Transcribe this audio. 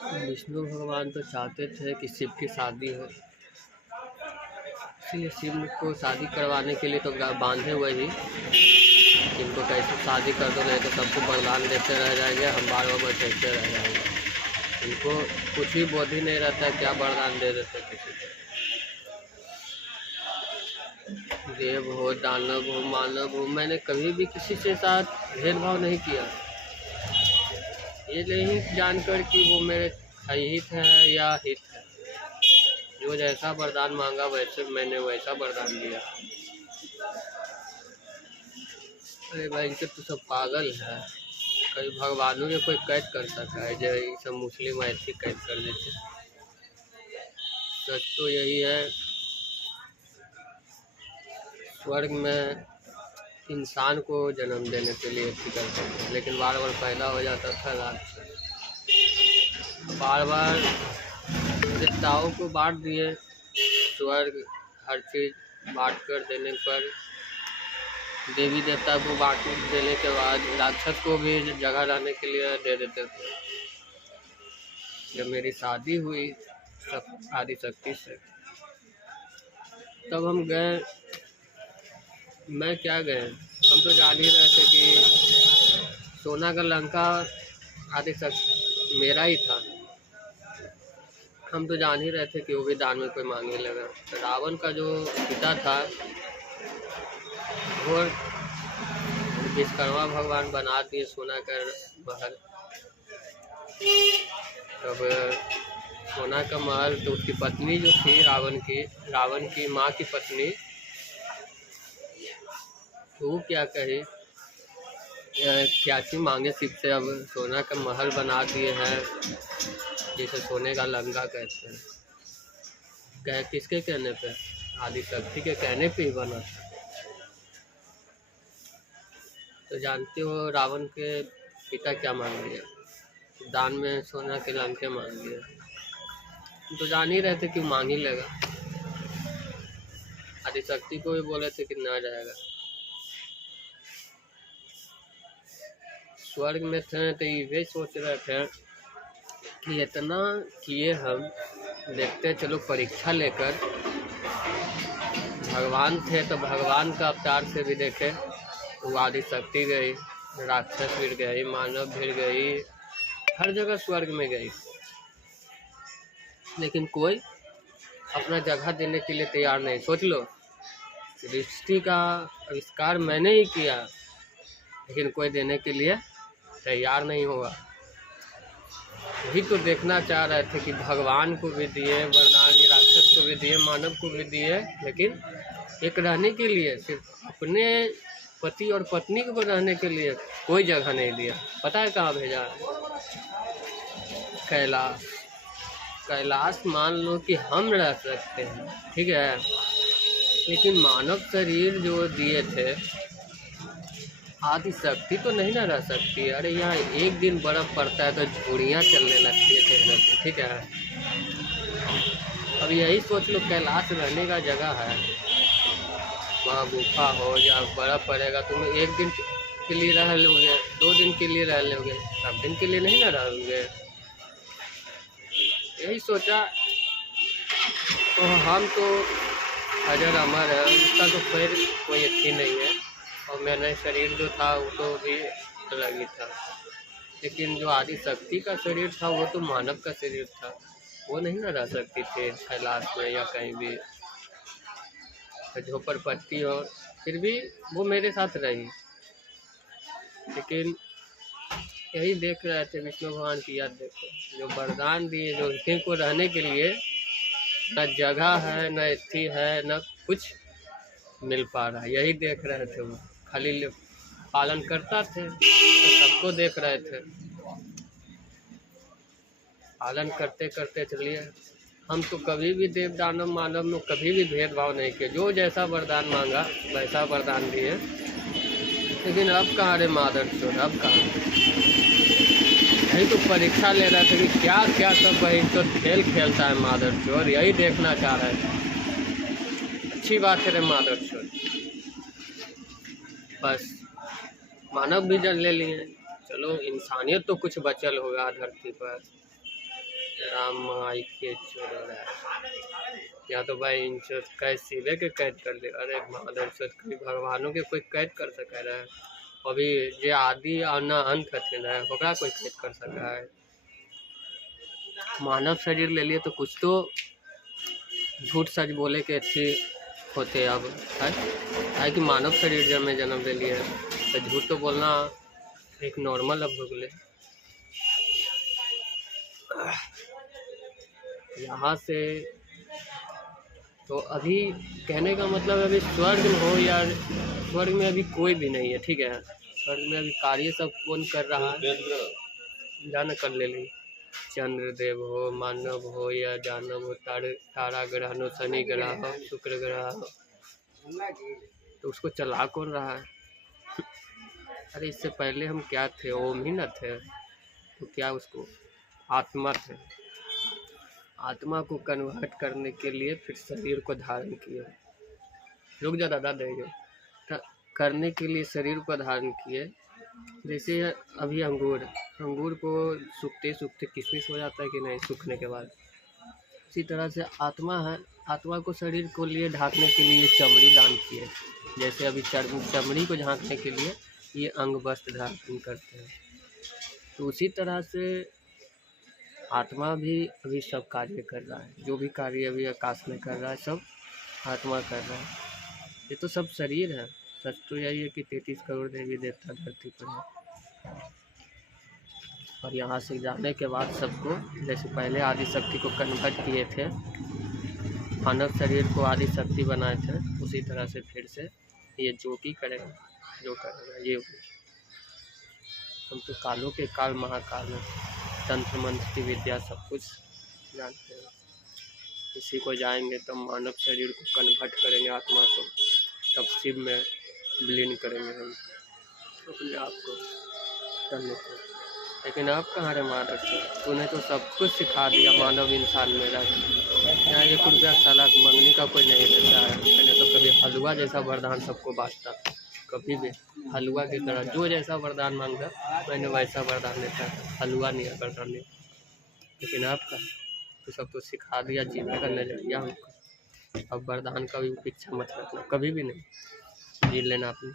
विष्णु भगवान तो चाहते थे कि शिव की शादी हो, इसलिए शिव को शादी करवाने के लिए तो बांधे हुए ही। इनको कैसे शादी कर दो, नहीं तो सबको वरदान देते रह जाएंगे, हम बार बार देखते रह जाएंगे। इनको कुछ भी बोध ही नहीं रहता है, क्या वरदान दे देते किसी को। देव हो, दानव हो, मानव हो, मैंने कभी भी किसी के साथ भेदभाव नहीं किया। ये नहीं जानकर कि वो मेरे अहित है या हित है। जो जैसा वरदान मांगा वैसे मैंने वैसा वरदान दिया। अरे भाई, इनके तो सब पागल है। कभी भगवानों के कोई कैद कर सकता है, जो ये सब मुस्लिम ऐसे कैद कर देते। सच तो यही है, स्वर्ग में इंसान को जन्म देने के लिए ऐसी करते हैं, लेकिन बार बार पैदा हो जाता था राक्षस। बार बार देवताओं को बांट दिए, स्वर्ग हर चीज़ बांट कर देने पर, देवी देवता को बांट देने के बाद राक्षस को भी जगह रहने के लिए दे देते थे। जब मेरी शादी हुई सब आदिशक्ति से, तब हम गए। मैं क्या गए, हम तो जान ही रहे थे कि सोना का लंका आदिशक्ति मेरा ही था। हम तो जान ही रहे थे कि वो भी दान में कोई मांगने लगा। तो रावण का जो पिता था वो विश्वकर्मा भगवान बना दिए सोना का महल। तब सोना का महल, तो उसकी पत्नी जो थी रावण की माँ की पत्नी, तो वो क्या कही, क्या चीज मांगे शिव से, अब सोना का महल बना दिए हैं, जैसे सोने का लंका कहते हैं। कह किसके कहने पे? आदिशक्ति के कहने पे ही बना। तो जानते हो रावण के पिता क्या मांग लिया? दान में सोना के लंके मांग लिया। तो जान ही रहे थे कि मांग ही लेगा। आदिशक्ति को भी बोले थे कि ना जाएगा। स्वर्ग में थे तो ये सोच रहे थे कि इतना किए हम, देखते चलो परीक्षा लेकर। भगवान थे तो भगवान का अवतार से भी देखे। वो आदिशक्ति गई, राक्षस भिड़ गई, मानव भिड़ गई, हर जगह स्वर्ग में गई, लेकिन कोई अपना जगह देने के लिए तैयार नहीं। सोच लो, सृष्टि का आविष्कार मैंने ही किया, लेकिन कोई देने के लिए तैयार नहीं होगा। वही तो देखना चाह रहे थे कि भगवान को भी दिए वरदान, राक्षस को भी दिए, मानव को भी दिए, लेकिन एक रहने के लिए, सिर्फ अपने पति और पत्नी को रहने के लिए कोई जगह नहीं दिया। पता है कहाँ भेजा? कैलाश। कैलाश मान लो कि हम रह सकते हैं, ठीक है, लेकिन मानव शरीर जो दिए थे आदिशक्ति तो नहीं ना रह सकती। अरे यहाँ एक दिन बर्फ पड़ता है तो झुर्रियाँ चलने लगती है चेहरे पे, ठीक है। अब यही सोच लो, कैलाश रहने का जगह है, वहाँ गुफा हो या बर्फ पड़ेगा, तुम एक दिन के लिए रह लोगे, 2 दिन के लिए रह लोगे, सब दिन के लिए नहीं ना रहोगे। यही सोचा। तो हम तो अजर अमर है, उसका तो फिर कोई अच्छी नहीं है, और मेरा शरीर जो था वो तो भी अलग ही था। लेकिन जो आदिशक्ति का शरीर था वो तो मानव का शरीर था, वो नहीं ना रह सकती थी कैलाश में या कहीं भी झोपड़पट्टी, और फिर भी वो मेरे साथ रही। लेकिन यही देख रहे थे विष्णु भगवान की याद। देखो जो वरदान दिए, जो इसी को रहने के लिए, न जगह है, न स्थिति है, न कुछ मिल पा रहा है। यही देख रहे थे, वो खाली पालन करता थे तो सबको देख रहे थे। पालन करते करते चलिए, हम तो कभी भी देव दानव मानव में कभी भी भेदभाव नहीं किए। जो जैसा वरदान मांगा वैसा वरदान दिए। लेकिन अब कहाँ रे मादर चोर, अब कहाँ? यही तो परीक्षा ले रहे थे कि क्या क्या सब वही तो खेल खेलता है मादर चोर, यही देखना चाह रहे थे। अच्छी बात है रे मादर चोर, बस मानव भी जन्म ले लिए, चलो इंसानियत तो कुछ बचल होगा धरती पर। राम माई के चोर है, या तो भाई इनसे कैद सीधे के कैद कर दे। अरे माधव से कभी भगवानों के कोई कैद कर सके रहे, अभी जे आदि और न अंत हथिन है ओकरा कोई कैद कर सका है। मानव शरीर ले लिए तो कुछ तो झूठ सच बोले के अच्छे होते अब है कि मानव शरीर जब में जन्म ले लिए तो झूठ तो बोलना एक नॉर्मल अब हो गए। यहाँ से तो अभी कहने का मतलब अभी स्वर्ग में हो या स्वर्ग में अभी कोई भी नहीं है, ठीक है। स्वर्ग में अभी कार्य सब कौन कर रहा है, जान कर ले ली। चंद्रदेव हो, मानव हो या जानव हो, तारा ग्रह हो, शनि ग्रह हो, शुक्र ग्रह हो, तो उसको चला कौन रहा है। अरे इससे पहले हम क्या थे, ओम ही न थे, तो क्या उसको आत्मा थे। आत्मा को कन्वर्ट करने के लिए फिर शरीर को धारण किए। रुक जा दादा देंगे करने के लिए शरीर को धारण किए। जैसे अभी अंगूर को सूखते सूखते किशमिश हो जाता है कि नहीं, सूखने के बाद इसी तरह से आत्मा है। आत्मा को शरीर को लिए ढांकने के लिए चमड़ी दान किए। जैसे अभी चमड़ी को ढांकने के लिए ये अंग वस्त्र धारण करते हैं, तो उसी तरह से आत्मा भी अभी सब कार्य कर रहा है। जो भी कार्य अभी आकाश में कर रहा है सब आत्मा कर रहा है। ये तो सब शरीर है। सच तो यही है कि 33 करोड़ देवी देवता धरती पर है। और यहाँ से जाने के बाद सबको जैसे पहले आदि शक्ति को कन्वर्ट किए थे, मानव शरीर को आदि शक्ति बनाए थे, उसी तरह से फिर से ये जो भी करेगा, जो करेगा ये हम तो कालों के काल महाकाल में तंत्र मंत्र की विद्या सब कुछ जानते हैं। इसी को जाएंगे तब मानव शरीर को कन्वर्ट करेंगे आत्मा को, तब शिव में विलीन करेंगे हम अपने आप को करने को। लेकिन अब कहाँ रहे मानव से, तूने तो सब कुछ सिखा दिया मानव इंसान में रह। यहाँ 1 रुपया साला मंगनी का कोई नहीं देता है। मैंने तो कभी हलवा जैसा वरदान सबको बांटता, कभी भी हलवा की तरह जो जैसा वरदान मांगता मैंने वैसा वरदान देता, हलवा नहीं है वरदान नहीं। लेकिन आपका तो सब तो सिखा दिया जीने का नजरिया हमको। अब वरदान का भी पीछा मत रखना, कभी भी नहीं जी लेना अपनी।